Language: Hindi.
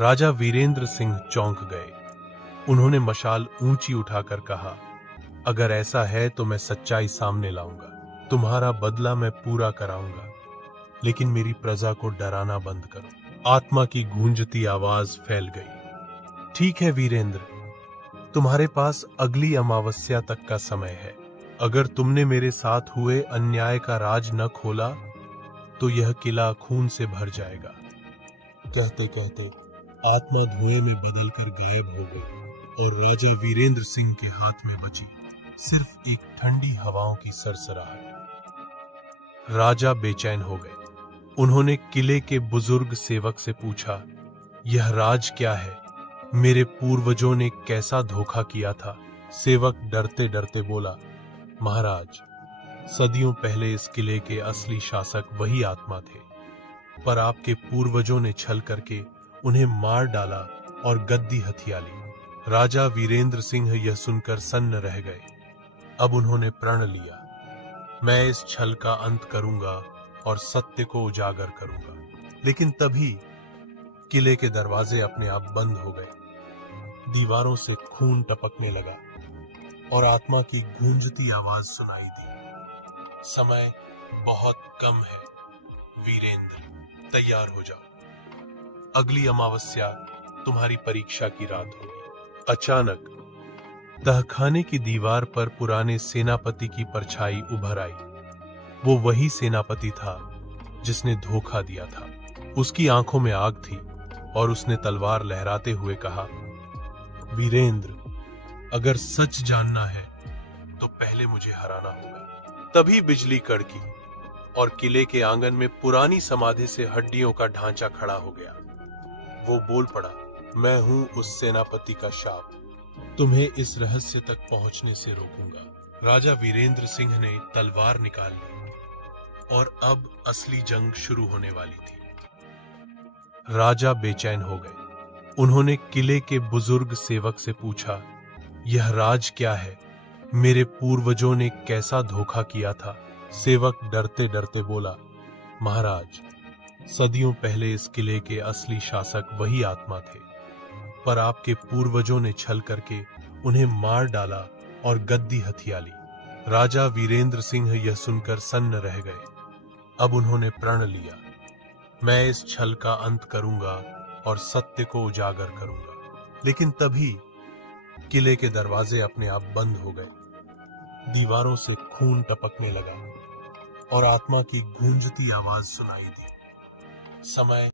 राजा वीरेंद्र सिंह चौंक गए। उन्होंने मशाल ऊंची उठाकर कहा, अगर ऐसा है तो मैं सच्चाई सामने लाऊंगा, तुम्हारा बदला मैं पूरा कराऊंगा, लेकिन मेरी प्रजा को डराना बंद करो। आत्मा की गूंजती आवाज फैल गई। ठीक है वीरेंद्र, तुम्हारे पास अगली अमावस्या तक का समय है। अगर तुमने मेरे साथ हुए अन्याय का राज न खोला तो यह किला खून से भर जाएगा। कहते कहते आत्मा धुएं में बदलकर गायब हो गई और राजा वीरेंद्र सिंह के हाथ में बची सिर्फ एक ठंडी हवाओं की सरसराहट। राजा बेचैन हो गए। उन्होंने किले के बुजुर्ग सेवक से पूछा, यह राज क्या है? मेरे पूर्वजों ने कैसा धोखा किया था? सेवक डरते डरते बोला, महाराज, सदियों पहले इस किले के असली शासक वही आत्मा थे, पर आपके पूर्वजों ने छल करके उन्हें मार डाला और गद्दी हथिया ली। राजा वीरेंद्र सिंह यह सुनकर सन्न रह गए। अब उन्होंने प्रण लिया, मैं इस छल का अंत करूंगा और सत्य को उजागर करूंगा। लेकिन तभी किले के दरवाजे अपने आप बंद हो गए। दीवारों से खून टपकने लगा और आत्मा की गूंजती आवाज सुनाई दी, समय बहुत कम है वीरेंद्र, तैयार हो जाओ। अगली अमावस्या तुम्हारी परीक्षा की रात होगी। अचानक तहखाने की दीवार पर पुराने सेनापति की परछाई उभर आई। वो वही सेनापति था जिसने धोखा दिया था। उसकी आंखों में आग थी और उसने तलवार लहराते हुए कहा, वीरेंद्र, अगर सच जानना है तो पहले मुझे हराना होगा। तभी बिजली कड़की और किले के आंगन में पुरानी समाधि से हड्डियों का ढांचा खड़ा हो गया। वो बोल पड़ा, मैं हूं उस सेनापति का शाप, तुम्हें इस रहस्य तक पहुंचने से रोकूंगा। राजा वीरेंद्र सिंह ने तलवार निकाल ली और अब असली जंग शुरू होने वाली थी। राजा बेचैन हो गए। उन्होंने किले के बुजुर्ग सेवक से पूछा, यह राज क्या है? मेरे पूर्वजों ने कैसा धोखा किया था? सेवक डरते डरते बोला, महाराज, सदियों पहले इस किले के असली शासक वही आत्मा थे, पर आपके पूर्वजों ने छल करके उन्हें मार डाला और गद्दी हथिया ली। राजा वीरेंद्र सिंह यह सुनकर सन्न रह गए। अब उन्होंने प्रण लिया, मैं इस छल का अंत करूंगा और सत्य को उजागर करूंगा। लेकिन तभी किले के दरवाजे अपने आप बंद हो गए। दीवारों से खून टपकने लगा और आत्मा की गूंजती आवाज सुनाई दी, समय